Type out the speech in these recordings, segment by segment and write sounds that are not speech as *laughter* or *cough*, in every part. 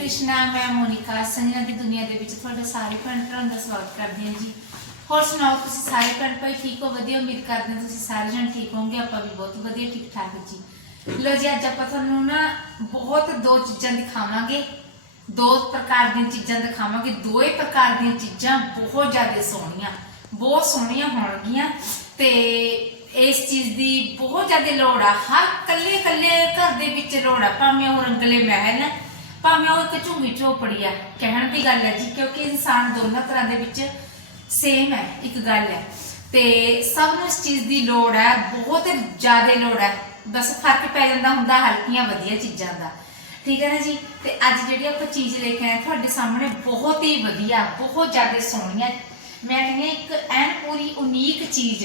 ਕ੍ਰਿਸ਼ਨਾ, ਮੈਂ ਮੋਨਿਕਾ ਸੰਜਨਾ ਦੀ ਦੁਨੀਆ ਦੇ ਵਿੱਚ ਤੁਹਾਡਾ ਸਾਰੇ ਭੈਣ ਭਰਾਵਾਂ ਦਾ ਸਵਾਗਤ ਕਰਦੀ ਹਾਂ ਜੀ। ਹੋਰ ਸੁਣਾਓ, ਤੁਸੀਂ ਸਾਰੇ ਭੈਣ ਭਾਈ ਠੀਕ ਹੋ? ਵਧੀਆ? ਉਮੀਦ ਕਰਦੇ ਹਾਂ ਤੁਸੀਂ ਸਾਰੇ ਜਣ ਠੀਕ ਹੋਵੋਗੇ, ਆਪਾਂ ਵੀ ਬਹੁਤ ਵਧੀਆ ਠੀਕ ਠਾਕ ਜੀ। ਲੋ ਜੀ, ਅੱਜ ਆਪਾਂ ਤੁਹਾਨੂੰ ਨਾ ਬਹੁਤ ਦੋ ਚੀਜ਼ਾਂ ਦਿਖਾਵਾਂਗੇ। ਦੋ ਪ੍ਰਕਾਰ ਦੀਆਂ ਚੀਜ਼ਾਂ ਦਿਖਾਵਾਂਗੇ। ਦੋਏ ਪ੍ਰਕਾਰ ਦੀਆਂ ਚੀਜ਼ਾਂ ਬਹੁਤ ਜ਼ਿਆਦਾ ਸੋਹਣੀਆਂ, ਬਹੁਤ ਸੋਹਣੀਆਂ ਹੋਣਗੀਆਂ ਤੇ ਇਸ ਚੀਜ਼ ਦੀ ਬਹੁਤ ਜ਼ਿਆਦਾ ਲੋੜ ਆ। ਹਰ ਕੱਲੇ ਕੱਲੇ ਘਰ ਦੇ ਵਿੱਚ ਲੋੜ ਆ, ਭਾਵੇਂ ਉਹ ਰੰਗਲੇ ਮਹਿਲ ਹੈ ਭਾਵੇਂ ਉਹ ਇੱਕ ਝੁੰਗੀ ਝੋਪੜੀ ਆ ਕਹਿਣ ਦੀ ਗੱਲ ਹੈ ਜੀ ਕਿਉਂਕਿ ਇਨਸਾਨ ਦੋਨਾਂ ਤਰ੍ਹਾਂ ਦੇ ਵਿੱਚ ਸੇਮ ਹੈ ਇੱਕ ਗੱਲ ਹੈ। ਤੇ ਸਭ ਨੂੰ ਇਸ ਚੀਜ਼ ਦੀ ਲੋੜ ਹੈ ਬਹੁਤ ਜ਼ਿਆਦਾ ਲੋੜ ਹੈ। ਬਸ ਫ਼ਰਕ ਪੈ ਜਾਂਦਾ ਹੁੰਦਾ ਹਲਕੀਆਂ ਵਧੀਆ ਚੀਜ਼ਾਂ ਦਾ। ਠੀਕ ਹੈ ਨਾ ਜੀ? ਤੇ ਅੱਜ ਜਿਹੜੀ ਆਪਾਂ ਚੀਜ਼ ਲੈ ਕੇ ਆਏ ਹਾਂ ਤੁਹਾਡੇ ਸਾਹਮਣੇ ਬਹੁਤ ਹੀ ਵਧੀਆ ਬਹੁਤ ਜ਼ਿਆਦਾ ਸੋਹਣੀਆਂ ਮੈਂ ਕਹਿੰਦੀ ਹਾਂ ਇੱਕ ਐਨ ਪੂਰੀ ਉਨੀਕ ਚੀਜ਼।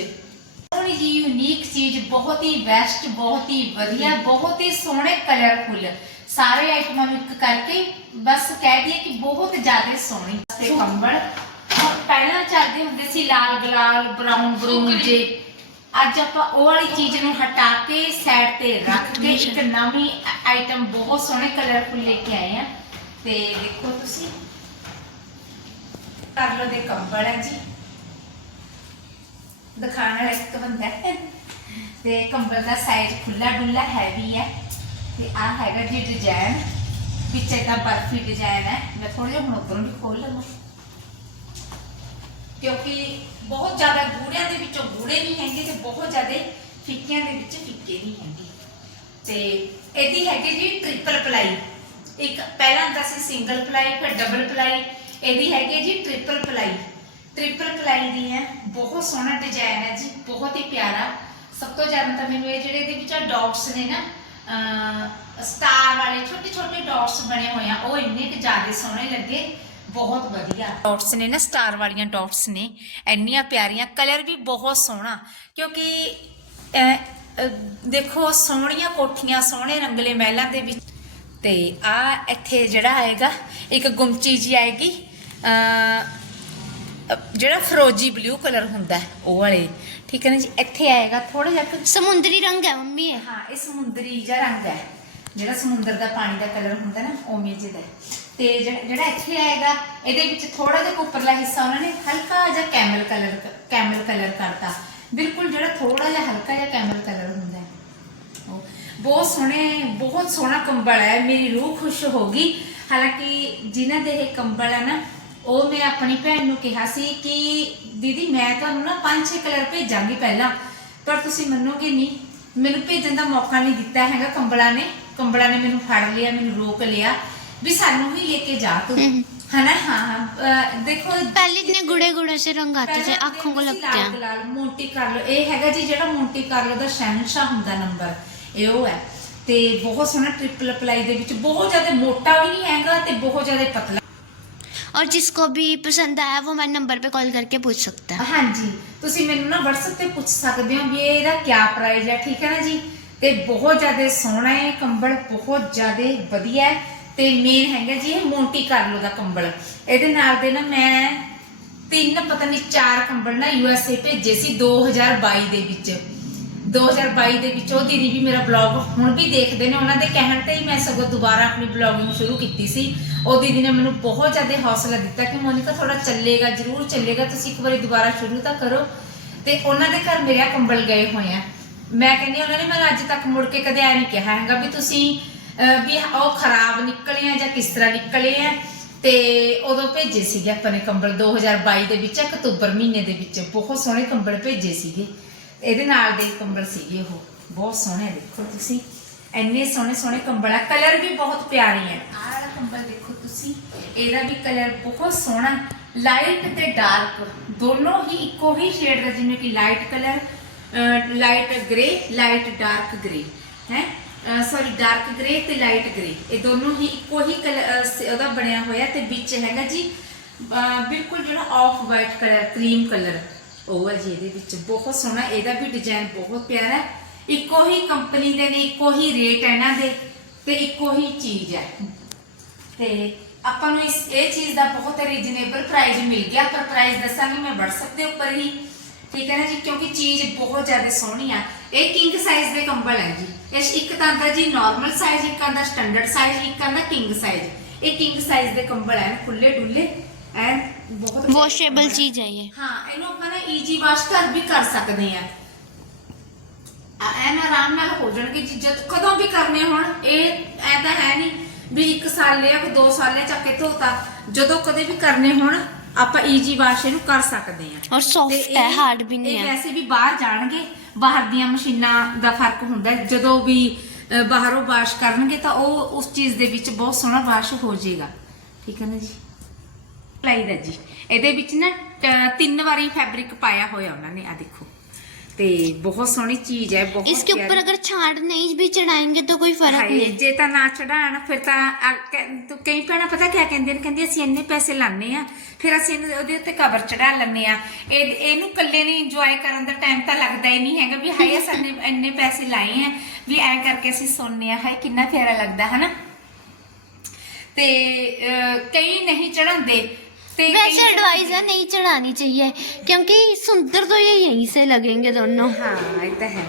ਸੋਹਣੀ ਜੀ ਯੂਨੀਕ ਚੀਜ਼ ਬਹੁਤ ਹੀ ਬੈਸਟ ਬਹੁਤ ਹੀ ਵਧੀਆ ਬਹੁਤ ਹੀ ਸੋਹਣੇ ਕਲਰਫੁੱਲ ਸਾਰੇ ਆਈਟਮਾਂ ਨੂੰ ਇੱਕ ਕਰਕੇ ਬਸ ਕਹਿ ਦਈਏ ਕਿ ਬਹੁਤ ਜ਼ਿਆਦਾ ਸੋਹਣੀ ਤੇ ਕੰਬਲ। ਹੁਣ ਪਹਿਲਾਂ ਚੱਲਦੇ ਹੁੰਦੇ ਸੀ ਲਾਲ ਗਲਾਲ ਬਰਾਊਨ ਬਰੂਨ ਜੇ। ਅੱਜ ਆਪਾਂ ਉਹ ਵਾਲੀ ਚੀਜ਼ ਨੂੰ ਹਟਾ ਕੇ ਸਾਈਡ ਤੇ ਰੱਖ ਕੇ ਇੱਕ ਨਵੀਂ ਆਈਟਮ ਬਹੁਤ ਸੋਹਣੇ ਕਲਰਫੁੱਲ ਲੈ ਕੇ ਆਏ ਆ। ਤੇ ਦੇਖੋ ਤੁਸੀਂ। ਕਰ ਲੋ ਦੇ ਕੰਬਲ ਹੈ ਜੀ। ਦਿਖਾਣ ਵਾਲਾ ਇੱਕ ਬੰਦਾ ਹੈ। ਤੇ ਕੰਬਲ ਦਾ ਸਾਈਜ਼ ਖੁੱਲਾ ਡੁੱਲਾ ਹੈਵੀ ਹੈ। ਤੇ ਆ ਹੈਗਾ ਜੀ ਡਿਜ਼ਾਈਨ ਵਿੱਚ ਇਹਦਾ ਬਰਫੀ ਡਿਜ਼ਾਈਨ ਹੈ। ਮੈਂ ਥੋੜਾ ਜਿਹਾ ਹੁਣ ਉੱਪਰੋਂ ਵੀ ਖੋਲ ਲਵਾਂ। ਕਿਉਂਕਿ ਬਹੁਤ ਜ਼ਿਆਦਾ ਗੂੜਿਆਂ ਦੇ ਵਿੱਚੋਂ ਗੂੜੇ ਨਹੀਂ ਹੈਗੇ ਤੇ ਬਹੁਤ ਜ਼ਿਆਦਾ ਫਿੱਕਿਆਂ ਦੇ ਵਿੱਚ ਫਿੱਕੇ ਨਹੀਂ ਹੈਗੇ। ਤੇ ਇਹਦੀ ਹੈਗੀ ਜੀ ਟ੍ਰਿਪਲ ਪਲਾਈ ਇੱਕ ਪਹਿਲਾਂ ਤਾਂ ਸੀ ਸਿੰਗਲ ਪਲਾਈ ਫਿਰ ਡਬਲ ਪਲਾਈ ਇਹਦੀ ਹੈਗੀ ਜੀ ਟ੍ਰਿਪਲ ਪਲਾਈ ਟ੍ਰਿਪਲ ਪਲਾਈ ਦੀ ਹੈ ਬਹੁਤ ਸੋਹਣਾ ਡਿਜ਼ਾਈਨ ਹੈ ਜੀ, ਬਹੁਤ ਹੀ ਪਿਆਰਾ। ਸਭ ਤੋਂ ਜ਼ਿਆਦਾ ਤਾਂ ਮੈਨੂੰ ਇਹ ਜਿਹੜੇ ਇਹਦੇ ਵਿੱਚ ਡਾਟਸ ਨੇ ਨਾ ਸਟਾਰ ਵਾਲੇ ਛੋਟੇ ਛੋਟੇ ਡਾਟਸ ਬਣੇ ਹੋਏ ਆ, ਉਹ ਇੰਨੇ ਕਿ ਜ਼ਿਆਦਾ ਸੋਹਣੇ ਲੱਗੇ, ਬਹੁਤ ਵਧੀਆ। ਡਾਟਸ ਨੇ ਨਾ ਸਟਾਰ ਵਾਲੀਆਂ ਡਾਟਸ ਨੇ, ਇੰਨੀਆਂ ਪਿਆਰੀਆਂ ਕਲਰ ਵੀ ਬਹੁਤ ਸੋਹਣਾ, ਕਿਉਂਕਿ ਦੇਖੋ, ਸੋਹਣੀਆਂ ਕੋਠੀਆਂ, ਸੋਹਣੇ ਰੰਗਲੇ ਮਹਿਲਾਂ ਦੇ ਵਿੱਚ। ਤੇ ਆ ਇੱਥੇ ਜਿਹੜਾ ਆਏਗਾ, ਇੱਕ ਗੁੰਮਚੀ ਜੀ ਆਏਗੀ ਜਿਹੜਾ ਫਰੋਜੀ ਬਲੂ ਕਲਰ ਹੁੰਦਾ ਉਹ ਵਾਲੇ। ਠੀਕ ਹੈ ਨਾ ਜੀ? ਇੱਥੇ ਆਏਗਾ ਥੋੜਾ ਜਿਹਾ ਸਮੁੰਦਰੀ ਰੰਗ ਹੈ ਮੰਮੀ ਹਾਂ ਇਹ ਸਮੁੰਦਰੀ ਜਿਹਾ ਰੰਗ ਹੈ। ਜਿਹੜਾ ਸਮੁੰਦਰ ਦਾ ਪਾਣੀ ਦਾ ਕਲਰ ਹੁੰਦਾ ਨਾ ਉਵੇਂ ਜਿਹਾ ਹੈ। ਤੇ ਜਿਹੜਾ ਇੱਥੇ ਆਏਗਾ ਇਹਦੇ ਵਿੱਚ ਥੋੜਾ ਜਿਹਾ ਉੱਪਰਲਾ ਹਿੱਸਾ ਉਹਨਾਂ ਨੇ ਹਲਕਾ ਜਿਹਾ ਕੈਮਲ ਕਲਰ ਕੈਮਲ ਕਲਰ ਕਰਤਾ। ਬਿਲਕੁਲ ਜਿਹੜਾ ਥੋੜਾ ਜਿਹਾ ਹਲਕਾ ਜਿਹਾ ਕੈਮਲ ਕਲਰ ਹੁੰਦਾ ਹੈ। ਉਹ ਬਹੁਤ ਸੋਹਣੇ ਬਹੁਤ ਸੋਹਣਾ ਕੰਬਲ ਹੈ। ਮੇਰੀ ਰੂਹ ਖੁਸ਼ ਹੋ ਗਈ। ਹਾਲਾਂਕਿ ਜਿਨ੍ਹਾਂ ਦੇ ਇਹ ਕੰਬਲ ਹੈ ਨਾ ਉਹ ਮੈਂ ਆਪਣੀ ਭੈਣ ਨੂੰ ਕਿਹਾ ਸੀ ਕਿ ਦੀਦੀ ਮੈਂ ਤੁਹਾਨੂੰ ਨਾ ਪੰਜ ਛੇ ਕਲਰ ਭੇਜਾਂਗੀ ਪਹਿਲਾਂ ਪਰ ਤੁਸੀਂ ਮੰਨੋਗੇ ਨਹੀਂ। ਮੈਨੂੰ ਭੇਜਣ ਦਾ ਮੌਕਾ ਨਹੀਂ ਦਿੱਤਾ ਹੈਗਾ ਕੰਬਲਾ ਨੇ। ਕੰਬਲਾ ਨੇ ਮੈਨੂੰ ਫੜ ਲਿਆ ਮੈਨੂੰ ਰੋਕ ਲਿਆ ਵੀ ਸਾਨੂੰ ਵੀ ਲੈ ਕੇ ਜਾ ਤੂੰ। ਹਨਾ? ਹਾਂ ਦੇਖੋ ਪਹਿਲੇ ਇਤਨੇ ਗੁੜੇ ਗੁੜੇ ਸੇ ਰੰਗ ਸੇ ਅੱਖੋਂ ਕੋ ਲੱਗਤੇ ਲਾਲ ਲਾਲ ਮੋਂਟੀ ਕਰ ਇਹ ਹੈਗਾ ਜੀ ਜਿਹੜਾ ਮੋਂਟੀ ਕਾਰਲੋ ਲੋ ਦਾ ਸ਼ਹਿਨशाह ਹੁੰਦਾ ਨੰਬਰ। ਇਹ ਉਹ ਹੈ। ਤੇ ਬਹੁਤ ਸੋਹਣਾ ਟ੍ਰਿਪਲ ਅਪਲਾਈ ਦੇ ਵਿੱਚ ਬਹੁਤ ਜ਼ਿਆਦਾ ਮੋਟਾ ਵੀ ਨਹੀਂ ਹੈਗਾ ਤੇ ਬਹੁਤ ਜ਼ਿਆਦਾ ਪਤਲਾ और जिसको भी पसंद आया वो मेरे नंबर पे कॉल करके पूछ सकता है ਹਾਂਜੀ ਤੁਸੀਂ ਮੈਨੂੰ ਨਾ WhatsApp ਤੇ ਪੁੱਛ ਸਕਦੇ ਹੋ ਵੀ ਇਹਦਾ ਕੀ ਪ੍ਰਾਈਸ ਹੈ ਠੀਕ ਹੈ ਨਾ ਜੀ ਤੇ ਬਹੁਤ ਜ਼ਿਆਦਾ ਸੋਹਣਾ ਹੈ ਕੰਬਲ ਬਹੁਤ ਜ਼ਿਆਦਾ ਵਧੀਆ ਹੈ ਤੇ ਮੇਨ ਹੈਗਾ ਜੀ ਇਹ ਮੋਂਟੀ ਕਾਰਲੋ ਦਾ ਕੰਬਲ ਇਹਦੇ ਨਾਲ ਦੇ ਨਾ ਮੈਂ ਤਿੰਨ ਪਤਾ ਨਹੀਂ ਚਾਰ ਕੰਬਲ ਨਾ USA ਭੇਜੇ ਸੀ 2022 ਦੇ ਵਿੱਚ 2022 ਦੇ ਵਿੱਚ ਉਹ ਦੀਦੀ ਵੀ ਮੇਰਾ ਬਲੌਗ ਹੁਣ ਵੀ ਦੇਖਦੇ ਨੇ, ਉਹਨਾਂ ਦੇ ਕਹਿਣ ਤੇ ਹੀ ਮੈਂ ਸਗੋਂ ਦੁਬਾਰਾ ਆਪਣੀ ਬਲੌਗਿੰਗ ਸ਼ੁਰੂ ਕੀਤੀ ਸੀ। ਉਹ ਦੀਦੀ ਨੇ ਮੈਨੂੰ ਬਹੁਤ ਜ਼ਿਆਦਾ ਹੌਸਲਾ ਦਿੱਤਾ ਕਿ ਮੋਨਿਕਾ ਥੋੜਾ ਚੱਲੇਗਾ, ਜ਼ਰੂਰ ਚੱਲੇਗਾ, ਤੁਸੀਂ ਇੱਕ ਵਾਰੀ ਦੁਬਾਰਾ ਸ਼ੁਰੂ ਤਾਂ ਕਰੋ। ਤੇ ਉਹਨਾਂ ਦੇ ਘਰ ਮੇਰੇ ਕੰਬਲ ਗਏ ਹੋਏ ਆ। ਮੈਂ ਕਹਿੰਦੀ ਉਹਨਾਂ ਨੇ ਮੈਨੂੰ ਅੱਜ ਤੱਕ ਮੁੜ ਕੇ ਕਦੇ ਐ ਨਹੀਂ ਕਿਹਾ ਹੈਗਾ ਵੀ ਤੁਸੀਂ ਵੀ ਉਹ ਖਰਾਬ ਨਿਕਲੇ ਆ ਜਾਂ ਕਿਸ ਤਰ੍ਹਾਂ ਨਿਕਲੇ ਆ। ਤੇ ਉਦੋਂ ਭੇਜੇ ਸੀਗੇ ਆਪਾਂ ਨੇ ਕੰਬਲ 2022 ਦੇ ਵਿੱਚ, ਅਕਤੂਬਰ ਮਹੀਨੇ ਦੇ ਵਿੱਚ। ਬਹੁਤ ਸੋਹਣੇ ਕੰਬਲ ਭੇਜੇ ਸੀਗੇ। ਇਹਦੇ ਨਾਲ ਦੇ ਕੰਬਲ ਸੀਗੇ ਉਹ। ਬਹੁਤ ਸੋਹਣੇ ਦੇਖੋ ਤੁਸੀਂ। ਇੰਨੇ ਸੋਹਣੇ ਸੋਹਣੇ ਕੰਬਲ ਆ। ਕਲਰ ਵੀ ਬਹੁਤ ਪਿਆਰੇ ਆ। ਆਹ ਵਾਲਾ ਕੰਬਲ ਦੇਖੋ ਤੁਸੀਂ। ਇਹਦਾ ਵੀ ਕਲਰ ਬਹੁਤ ਸੋਹਣਾ ਲਾਈਟ ਤੇ ਡਾਰਕ। ਦੋਨੋਂ ਹੀ ਇੱਕੋ ਹੀ ਸ਼ੇਡ ਦਾ, ਜਿਵੇਂ ਕਿ light colour light grey light dark grey ਹੈ? ਸੌਰੀ ਡਾਰਕ ਗ੍ਰੇ ਤੇ ਲਾਈਟ ਗ੍ਰੇ ਇਹ ਦੋਨੋਂ ਹੀ ਇੱਕੋ ਹੀ ਕਲਰ ਉਹਦਾ ਬਣਿਆ ਹੋਇਆ ਤੇ ਵਿੱਚ ਹੈਗਾ ਜੀ। ਬਿਲਕੁਲ ਜਿਹੜਾ off white colour cream colour. ਉਹ ਹੈ ਜੀ, ਇਹਦੇ ਵਿੱਚ ਬਹੁਤ ਸੋਹਣਾ, ਇਹਦਾ ਵੀ ਡਿਜ਼ਾਈਨ ਬਹੁਤ ਪਿਆਰਾ ਹੈ। ਇੱਕੋ ਹੀ ਕੰਪਨੀ ਦੇ ਨੇ, ਇੱਕੋ ਹੀ ਰੇਟ ਹੈ ਇਹਨਾਂ ਦੇ ਤੇ ਇੱਕੋ ਹੀ ਚੀਜ਼ ਹੈ। ਤੇ ਆਪਾਂ ਨੂੰ ਇਸ, ਇਹ ਚੀਜ਼ ਦਾ ਬਹੁਤ ਰੀਜ਼ਨੇਬਲ ਪ੍ਰਾਈਸ ਮਿਲ ਗਿਆ, ਪਰ ਪ੍ਰਾਈਸ ਦੱਸਾਂਗੀ ਮੈਂ WhatsApp ਦੇ ਉੱਪਰ ਹੀ। ਠੀਕ ਹੈ ਨਾ ਜੀ, ਕਿਉਂਕਿ ਚੀਜ਼ ਬਹੁਤ ਜ਼ਿਆਦਾ ਸੋਹਣੀ ਆ। ਇਹ ਕਿੰਗ ਸਾਈਜ਼ ਦੇ ਕੰਬਲ ਹੈ ਜੀ। ਇਹ ਇੱਕ ਤਾਂ ਆਂਦਾ ਜੀ ਨਾਰਮਲ ਸਾਈਜ਼ ਇੱਕ ਆਂਦਾ ਸਟੈਂਡਰਡ ਸਾਈਜ਼ ਇੱਕ ਆਂਦਾ ਕਿੰਗ ਸਾਈਜ਼ ਇਹ ਕਿੰਗ ਸਾਈਜ਼ ਦੇ ਕੰਬਲ ਐ ਖੁੱਲੇ ਡੁੱਲੇ ਐ ਵਾਸ਼ੇਬਲ ਚੀਜ਼ ਹੈ ਇਹ। ਹਾਂ ਇਹਨੂੰ ਆਪਾਂ ਨਾ ਈਜੀ ਵਾਸ਼ ਕਰ ਵੀ ਕਰ ਸਕਦੇ ਆ। ਐਨ ਆਰਾਮ ਨਾਲ ਹੋ ਜਾਣਗੇ ਚੀਜ਼ਾਂ। ਕਦੋਂ ਵੀ ਕਰਨੇ ਹੋਣ ਇਹ ਐ ਤਾਂ ਹੈ ਨਹੀਂ ਵੀ ਇੱਕ ਸਾਲ ਲਿਆ ਕਿ ਦੋ ਸਾਲ ਲਿਆ ਚੱਕ ਧੋਤਾ। ਜਦੋਂ ਕਦੇ ਵੀ ਕਰਨੇ ਹੋਣ ਆਪਾਂ ਈਜੀ ਵਾਸ਼ ਇਹਨੂੰ ਕਰ ਸਕਦੇ ਆ। ਔਰ ਸੌਫਟ ਹੈ ਹਾਰਡ ਵੀ ਨਹੀਂ ਹੈ। ਵੈਸੇ ਵੀ ਬਾਹਰ ਜਾਣਗੇ ਬਾਹਰ ਦੀਆਂ ਮਸ਼ੀਨਾਂ ਦਾ ਫ਼ਰਕ ਹੁੰਦਾ ਜਦੋਂ ਵੀ ਬਾਹਰੋਂ ਵਾਸ਼ ਕਰਨਗੇ ਤਾਂ ਉਹ ਉਸ ਚੀਜ਼ ਦੇ ਵਿੱਚ ਬਹੁਤ ਸੋਹਣਾ ਵਾਸ਼ ਹੋ ਜਾਏਗਾ। ਠੀਕ ਹੈ ਨਾ ਜੀ? ਪਲਾਈ ਦਾ ਜੀ ਇਹਦੇ ਵਿੱਚ ਨਾ ਟ- ਤਿੰਨ ਵਾਰੀ ਫੈਬਰਿਕ ਪਾਇਆ ਹੋਇਆ ਉਹਨਾਂ ਨੇ ਆ ਦੇਖੋ ਤੇ ਬਹੁਤ ਸੋਹਣੀ ਚੀਜ਼ ਹੈ ਬਹੁਤ इसके ऊपर ਪਿਆਰੀ। अगर छाड़ नहीं भी चढ़ाएंगे तो कोई फर्क ਹਾਏ, नहीं ਜੇ ਤਾਂ ਨਾ ਚੜਾਣ ਫਿਰ ਤਾਂ ਆ ਕ- ਤੂੰ ਕਈ ਭੈਣਾਂ ਪਤਾ ਕਿਆ ਕਹਿੰਦੇ ਨੇ ਕਹਿੰਦੀ ਅਸੀਂ ਇੰਨੇ ਪੈਸੇ ਲਾਣੇ ਆ ਫਿਰ ਅਸੀਂ ਇਹਨੂੰ- ਉਹਦੇ ਉੱਤੇ ਕਵਰ ਚੜਾ ਲੈਂਦੇ ਆ ਇਹ ਇਹਨੂੰ ਇਕੱਲੇ ਨੇ ਇੰਜੋਏ ਕਰਨ ਦਾ ਟਾਈਮ ਤਾਂ ਲੱਗਦਾ ਹੀ ਨਹੀਂ ਹੈਗਾ ਵੀ ਹਾਏ ਅਸੀਂ ਇੰਨੇ- ਇੰਨੇ ਪੈਸੇ ਲਾਏ ਆ ਵੀ ਐ ਕਰਕੇ ਅਸੀਂ ਸੋਨੇ ਆ ਹਾਏ ਕਿੰਨਾ ਪਿਆਰਾ ਲੱਗਦਾ ਹਨਾ ਤੇ ਅਹ, ਕਈ ਨਹੀਂ ਚੜਾਉਂਦੇ ਤੇ ਕਈ वैसे एडवाइस है नहीं चढ़ानी चाहिए क्योंकि सुंदर तो ये यहीं से लगेंगे दोनों ਹਾਂ ਇਹ ਤਾਂ ਹੈ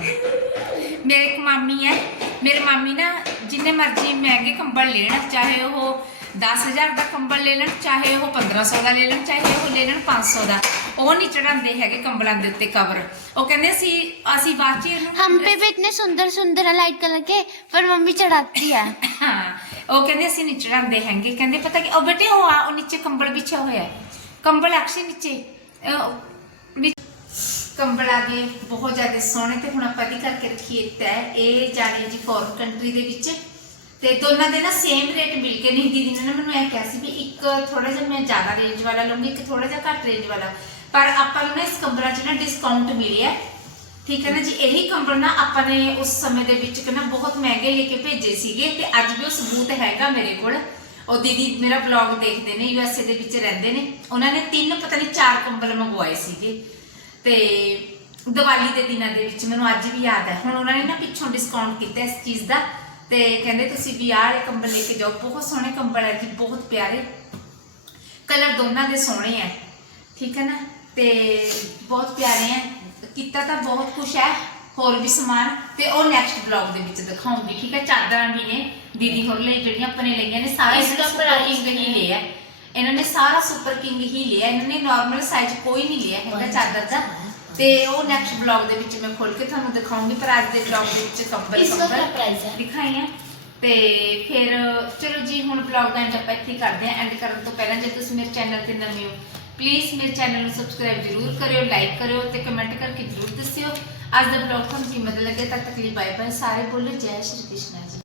ਮੇਰੇ ਇੱਕ ਮਾਮੀ ਹੈ ਮੇਰੇ ਮਾਮੀ ਨਾ ਜਿੰਨੇ ਮਰਜ਼ੀ ਮਹਿੰਗੇ ਕੰਬਲ ਲੈਣ ਚਾਹੇ ਉਹ 10000 ਦਾ ਕੰਬਲ ਲੈ ਲੈਣ ਚਾਹੇ ਉਹ 1500 ਦਾ ਲੈ ਲੈਣ ਚਾਹੇ ਉਹ ਲੈ ਲੈਣ 500 ਦਾ ਉਹ ਨਹੀਂ ਚੜਾਉਂਦੇ ਹੈਗੇ ਕੰਬਲਾਂ ਦੇ ਉੱਤੇ ਕਵਰ ਉਹ ਕਹਿੰਦੇ ਅਸੀਂ ਅਸੀਂ ਬਾਅਦ ਚ ਇਹਨੂੰ हम पे भी इतने सुंदर सुंदर है लाइट कलर के पर मम्मी चढ़ाती है *laughs* ਹਾਂ ਉਹ ਕਹਿੰਦੇ ਅਸੀਂ ਨਹੀਂ ਚੜਾਉਂਦੇ ਹੈਗੇ। ਕਹਿੰਦੇ ਪਤਾ ਕਿ, ਉਹ ਬੇਟੇ ਉਹ ਆ, ਉਹ ਨੀਚੇ ਕੰਬਲ ਵਿਛਿਆ ਹੋਇਆ ਹੈ। ਕੰਬਲ ਅਕਸ਼ੇ ਨੀਚੇ। ਨੀ- ਕੰਬਲ ਆ ਗਏ, ਬਹੁਤ ਜ਼ਿਆਦਾ ਸੋਹਣੇ ਤੇ ਹੁਣ ਆਪਾਂ ਦੀ ਕਰਕੇ ਰੱਖੀਏ ਤੈ। ਇਹ ਜਾਣੇ ਜੀ ਫੋਰਨ ਕੰਟਰੀ ਦੇ ਵਿੱਚ। ਤੇ ਦੋਨਾਂ ਦੇ ਨਾ ਸੇਮ ਰੇਟ ਮਿਲ ਕੇ ਨਹੀਂ ਦੀਦੀ ਨੇ ਮੈਨੂੰ ਇਹ ਕਿਹਾ ਸੀ ਵੀ ਇੱਕ ਥੋੜਾ ਜਿਹਾ ਮੈਂ ਜ਼ਿਆਦਾ ਰੇਂਜ ਵਾਲਾ ਲਵਾਂਗੀ ਇੱਕ ਥੋੜਾ ਜਿਹਾ ਘੱਟ ਰੇਂਜ ਵਾਲਾ। ਪਰ ਆਪਾਂ ਨੂੰ ਨਾ ਇਸ ਕੰਬਲਾਂ 'ਚ ਨਾ ਡਿਸਕਾਊਂਟ ਮਿਲਿਆ। ਠੀਕ ਹੈ ਨਾ ਜੀ? ਇਹੀ ਕੰਬਲ ਨਾ ਆਪਾਂ ਨੇ ਉਸ ਸਮੇਂ ਦੇ ਵਿੱਚ ਕਿ ਨਾ ਬਹੁਤ ਮਹਿੰਗੇ ਲੈ ਕੇ ਭੇਜੇ ਸੀਗੇ ਤੇ ਅੱਜ ਵੀ ਉਹ ਸਬੂਤ ਹੈਗਾ ਮੇਰੇ ਕੋਲ। ਉਹ ਦੀਦੀ ਮੇਰਾ ਵਲੌਗ ਦੇਖਦੇ ਨੇ ਯੂਐਸਏ ਦੇ ਵਿੱਚ ਰਹਿੰਦੇ ਨੇ। ਉਹਨਾਂ ਨੇ ਤਿੰਨ, ਪਤਾ ਨਹੀਂ ਚਾਰ ਕੰਬਲ ਮੰਗਵਾਏ ਸੀਗੇ। ਤੇ ਦੀਵਾਲੀ ਦੇ ਦਿਨਾਂ ਦੇ ਵਿੱਚ ਮੈਨੂੰ ਅੱਜ ਵੀ ਯਾਦ ਹੈ। ਹੁਣ ਉਹਨਾਂ ਨੇ ਨਾ ਪਿੱਛੋਂ ਡਿਸਕਾਊਂਟ ਕੀਤਾ ਇਸ ਚੀਜ਼ ਦਾ। ਤੇ ਕਹਿੰਦੇ ਤੁਸੀਂ ਵੀ ਆਹ ਵਾਲੇ ਕੰਬਲ ਲੈ ਕੇ ਜਾਓ। ਬਹੁਤ ਸੋਹਣੇ ਕੰਬਲ ਹੈ ਜੀ, ਬਹੁਤ ਪਿਆਰੇ। ਕਲਰ ਦੋਨਾਂ ਦੇ ਸੋਹਣੇ ਹੈ। ਠੀਕ ਹੈ ਨਾ? ਤੇ ਬਹੁਤ ਪਿਆਰੇ ਹੈ। ਕੀਤਾ ਤਾਂ ਬਹੁਤ ਕੁਛ ਹੈ ਹੋਰ ਵੀ ਸਮਾਨ ਤੇ ਉਹ ਨੈਕਸਟ ਬਲੌਗ ਦੇ ਵਿੱਚ ਦਿਖਾਉਂਗੀ ਠੀਕ ਹੈ? ਚਾਦਰਾਂ ਵੀ ਨੇ ਦੀਦੀ ਹੋਰ ਲਈ ਜਿਹੜੀਆਂ ਆਪਾਂ ਨੇ ਲਈਆਂ ਨੇ ਸਾਰਾ ਇਸਦਾ price ਪ੍ਰਾਈਸ ਹੀ ਲਿਆ। ਇਹਨਾਂ ਨੇ ਸਾਰਾ ਸੁਪਰ ਕਿੰਗ ਹੀ ਲਿਆ ਇਹਨਾਂ ਨੇ ਨਾਰਮਲ ਸਾਈਜ਼ ਕੋਈ ਨਹੀਂ ਲਿਆ ਹੈਗਾ ਚਾਦਰ ਦਾ। ਤੇ ਉਹ ਨੈਕਸਟ ਬਲੌਗ ਦੇ ਵਿੱਚ ਮੈਂ ਖੋਲ ਕੇ ਤੁਹਾਨੂੰ ਦਿਖਾਉਂਗੀ ਪਰ ਅੱਜ ਦੇ ਬਲੌਗ ਦੇ ਵਿੱਚ ਕੰਬਲ ਕੰਬਲ ਤੇ ਫਿਰ ਚਲੋ ਜੀ ਹੁਣ ਬਲੌਗ ਦਾ ਐਂਡ ਆਪਾਂ ਇੱਥੇ ਕਰਦੇ ਹਾਂ। ਐਂਡ ਕਰਨ ਤੋਂ ਪਹਿਲਾਂ ਜੇ ਤੁਸੀਂ ਮੇਰੇ ਚੈਨਲ ਤੇ ਨਵੇਂ ਹੋ ਪਲੀਜ਼ ਮੇਰੇ ਚੈਨਲ ਨੂੰ ਸਬਸਕ੍ਰਾਈਬ ਜ਼ਰੂਰ ਕਰਿਓ ਲਾਈਕ ਕਰਿਓ ਤੇ ਕਮੈਂਟ ਕਰਕੇ ਜ਼ਰੂਰ ਦੱਸਿਓ। ਅੱਜ ਦਾ ਬਲੌਗ ਤੁਹਾਨੂੰ ਕਿਵੇਂ ਦਾ ਲੱਗਿਆ? ਤਦ ਤੱਕ ਲਈ ਬਾਏ ਬਾਏ ਸਾਰੇ ਬੋਲੋ, ਜੈ ਸ਼੍ਰੀ ਕ੍ਰਿਸ਼ਨ ਜੀ।